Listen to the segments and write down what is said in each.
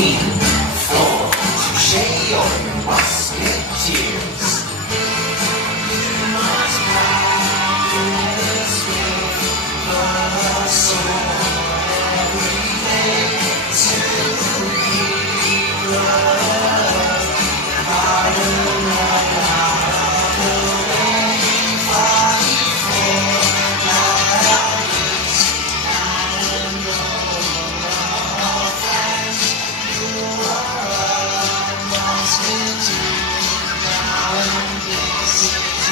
queen. 4, touche your musketeers. You must practice with the sword every day to be loved. Harder right out of the way, fight for lives, and all friends. You are a musketeer. Now and this is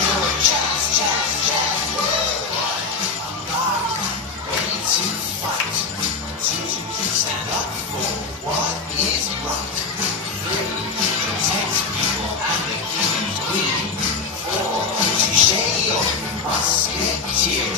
your chance, ready to fight. 2, stand up for what is right. 3, protect people and the king and queen. 4, touche your musketeer.